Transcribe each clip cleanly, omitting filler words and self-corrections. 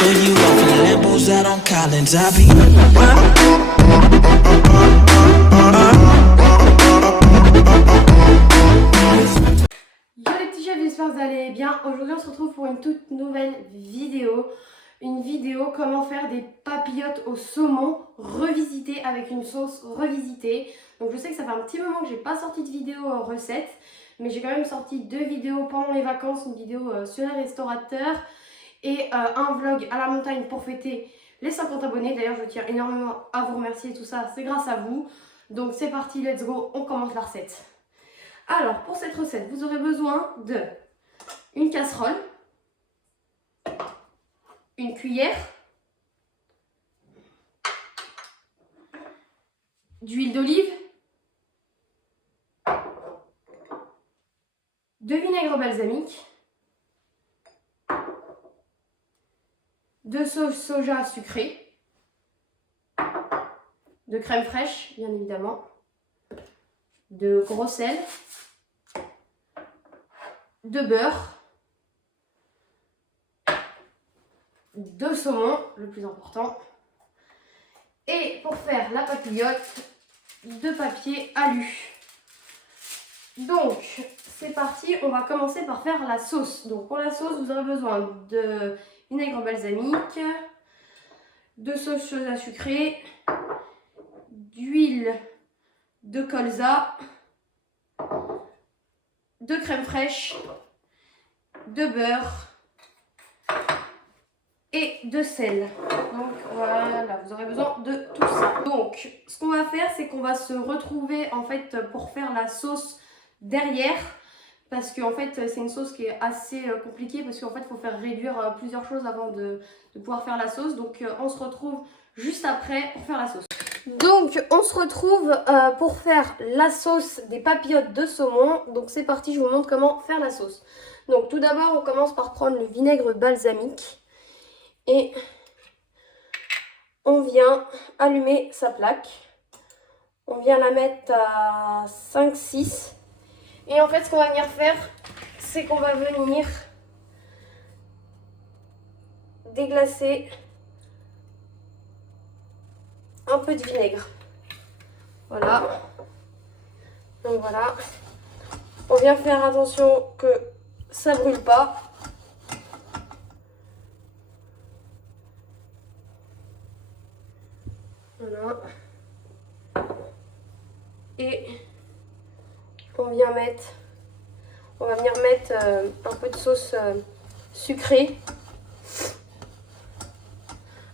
show you off in Lambos out on Collins. I be. Yo les petits chefs, j'espère que vous allez bien. Aujourd'hui on se retrouve pour une toute nouvelle vidéo. Une vidéo comment faire des papillotes au saumon revisitées avec une sauce revisitée. Donc je sais que ça fait un petit moment que j'ai pas sorti de vidéo recette, mais j'ai quand même sorti 2 vidéos pendant les vacances, une vidéo sur les restaurateurs et un vlog à la montagne pour fêter les 50 abonnés. D'ailleurs je tiens énormément à vous remercier, tout ça c'est grâce à vous. Donc c'est parti, let's go, on commence la recette. Alors pour cette recette vous aurez besoin de une casserole, une cuillère, d'huile d'olive, de vinaigre balsamique, de sauce soja sucrée, de crème fraîche bien évidemment, de gros sel, de beurre, de saumon, le plus important, et pour faire la papillote, de papier alu. Donc c'est parti, on va commencer par faire la sauce. Donc pour la sauce vous aurez besoin de vinaigre balsamique, de sauce soja sucrée, d'huile de colza, de crème fraîche, de beurre et de sel. Donc voilà, vous aurez besoin de tout ça. Donc ce qu'on va faire, c'est qu'on va se retrouver en fait pour faire la sauce derrière, parce que en fait c'est une sauce qui est assez compliquée, parce qu'en fait il faut faire réduire plusieurs choses avant de pouvoir faire la sauce. Donc on se retrouve juste après pour faire la sauce. Donc on se retrouve pour faire la sauce des papillotes de saumon. Donc c'est parti, je vous montre comment faire la sauce. Donc tout d'abord on commence par prendre le vinaigre balsamique et on vient allumer sa plaque. On vient la mettre à 5-6. Et en fait ce qu'on va venir faire, c'est qu'on va venir déglacer un peu de vinaigre. Voilà. Donc voilà. On vient faire attention que ça ne brûle pas. Voilà. Et on va venir mettre un peu de sauce sucrée.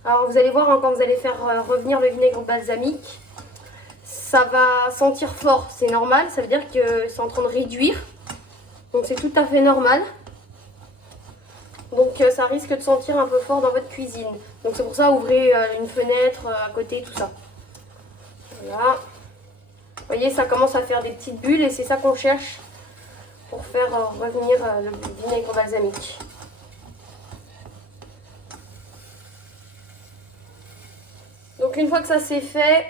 Alors vous allez voir hein, quand vous allez faire revenir le vinaigre balsamique, ça va sentir fort, c'est normal, ça veut dire que c'est en train de réduire. Donc c'est tout à fait normal. Donc ça risque de sentir un peu fort dans votre cuisine. Donc c'est pour ça, ouvrez une fenêtre à côté, tout ça. Voilà. Vous voyez, ça commence à faire des petites bulles et c'est ça qu'on cherche pour faire revenir le vinaigre balsamique. Donc une fois que ça c'est fait,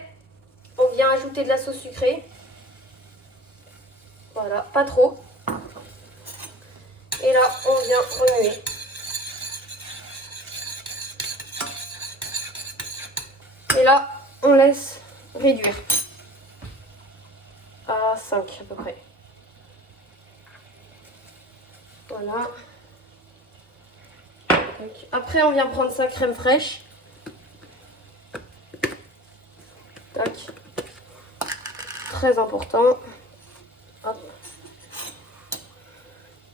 on vient ajouter de la sauce sucrée. Voilà, pas trop. Et là, on vient remuer. Et là, on laisse réduire à 5 à peu près. Voilà. Après, on vient prendre sa crème fraîche. Tac. Très important. Hop.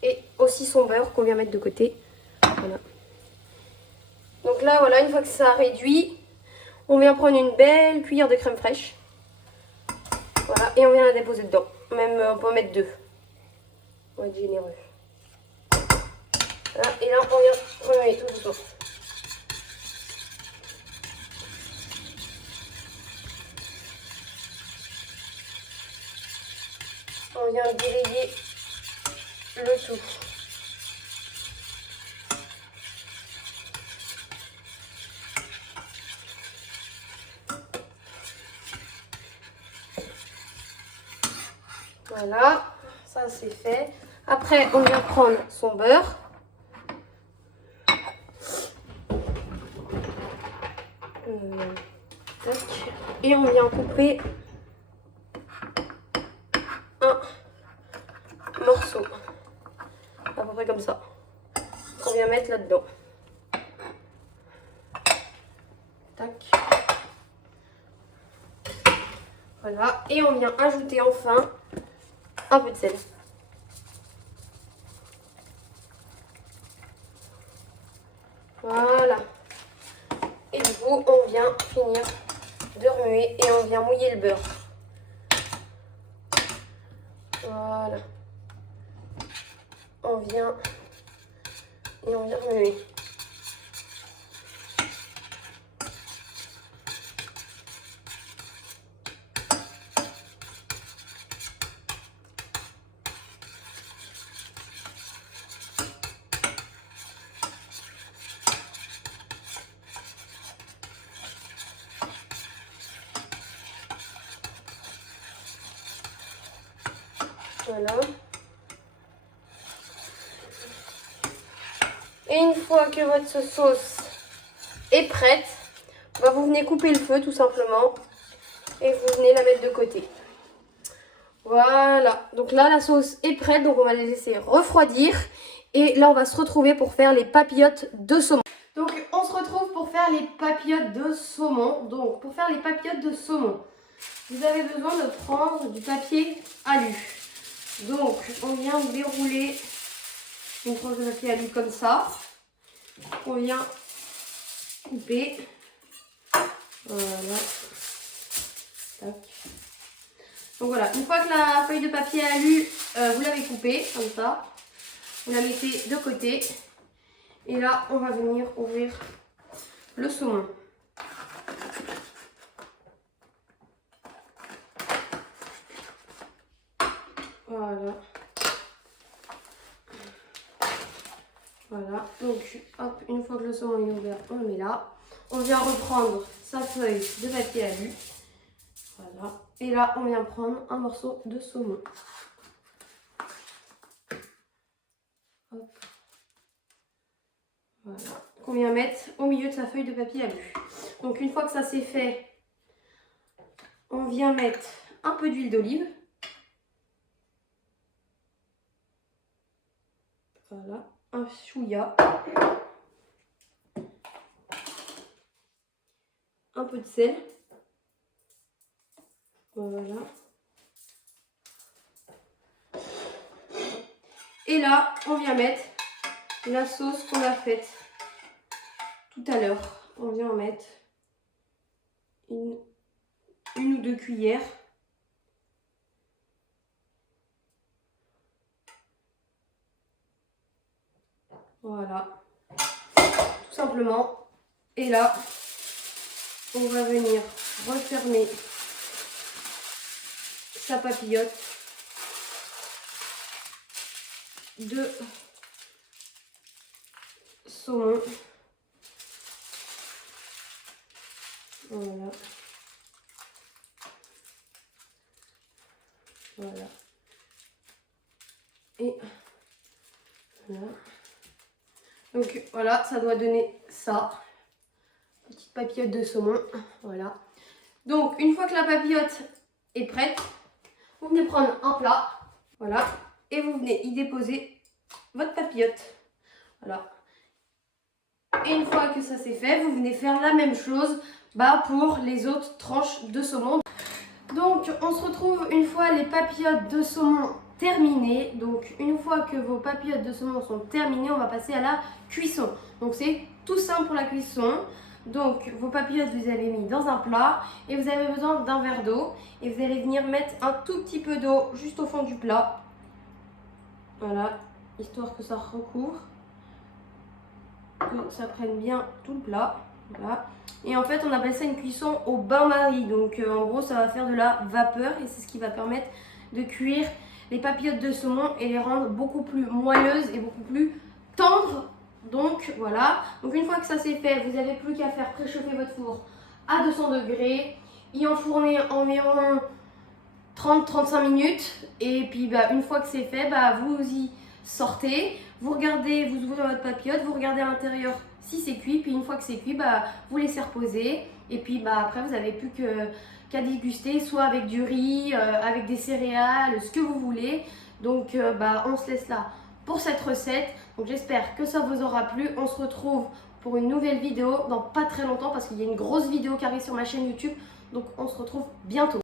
Et aussi son beurre qu'on vient mettre de côté. Voilà. Donc là, voilà, une fois que ça a réduit, on vient prendre une belle cuillère de crème fraîche. Voilà, et on vient la déposer dedans. Même, on peut en mettre 2. On va être généreux. Voilà, et là, on vient remuer tout doucement. On vient délayer le tout. Voilà, ça c'est fait. Après, on vient prendre son beurre. Tac. Et on vient couper un morceau. À peu près comme ça. On vient mettre là-dedans. Tac. Voilà. Et on vient ajouter enfin un peu de sel. Voilà. Et du coup, on vient finir de remuer et on vient mouiller le beurre. Voilà. On vient et on vient remuer. Voilà. Et une fois que votre sauce est prête, vous venez couper le feu tout simplement et vous venez la mettre de côté. Voilà, donc là la sauce est prête, donc on va la laisser refroidir et là on va se retrouver pour faire les papillotes de saumon. Donc on se retrouve pour faire les papillotes de saumon. Donc pour faire les papillotes de saumon, vous avez besoin de prendre du papier alu. Donc on vient dérouler une tranche de papier alu comme ça. On vient couper. Voilà. Tac. Donc voilà, une fois que la feuille de papier alu, vous l'avez coupée comme ça, vous la mettez de côté. Et là, on va venir ouvrir le saumon. Voilà. Voilà, donc hop, une fois que le saumon est ouvert, on le met là. On vient reprendre sa feuille de papier alu. Voilà. Et là, on vient prendre un morceau de saumon. Hop. Voilà. Qu'on vient mettre au milieu de sa feuille de papier alu. Donc une fois que ça c'est fait, on vient mettre un peu d'huile d'olive. Voilà. Un chouïa. Un peu de sel. Voilà. Et là, on vient mettre la sauce qu'on a faite tout à l'heure. On vient en mettre une ou deux cuillères. Voilà. Tout simplement. Et là, on va venir refermer sa papillote de saumon. Voilà. Voilà. Et voilà. Donc voilà, ça doit donner ça. Petite papillote de saumon. Voilà. Donc une fois que la papillote est prête, vous venez prendre un plat. Voilà. Et vous venez y déposer votre papillote. Voilà. Et une fois que ça c'est fait, vous venez faire la même chose pour les autres tranches de saumon. Donc on se retrouve une fois les papillotes de saumon terminées. Donc une fois que vos papillotes de saumon sont terminées, on va passer à la cuisson. Donc c'est tout simple pour la cuisson. Donc vos papillotes vous avez mis dans un plat et vous avez besoin d'un verre d'eau. Et vous allez venir mettre un tout petit peu d'eau juste au fond du plat. Voilà, histoire que ça recouvre. Que ça prenne bien tout le plat. Voilà. Et en fait on appelle ça une cuisson au bain-marie. Donc en gros ça va faire de la vapeur et c'est ce qui va permettre de cuire les papillotes de saumon et les rendre beaucoup plus moelleuses et beaucoup plus tendres. Donc voilà, donc une fois que ça c'est fait, vous n'avez plus qu'à faire préchauffer votre four à 200 degrés, y enfourner environ 30-35 minutes et puis une fois que c'est fait, vous y sortez, vous regardez, vous ouvrez votre papillote, vous regardez à l'intérieur si c'est cuit. Puis une fois que c'est cuit, bah, vous laissez reposer. Et puis bah, après, vous n'avez plus qu'à déguster, soit avec du riz, avec des céréales, ce que vous voulez. Donc bah, on se laisse là pour cette recette. Donc j'espère que ça vous aura plu. On se retrouve pour une nouvelle vidéo dans pas très longtemps parce qu'il y a une grosse vidéo qui arrive sur ma chaîne YouTube. Donc on se retrouve bientôt.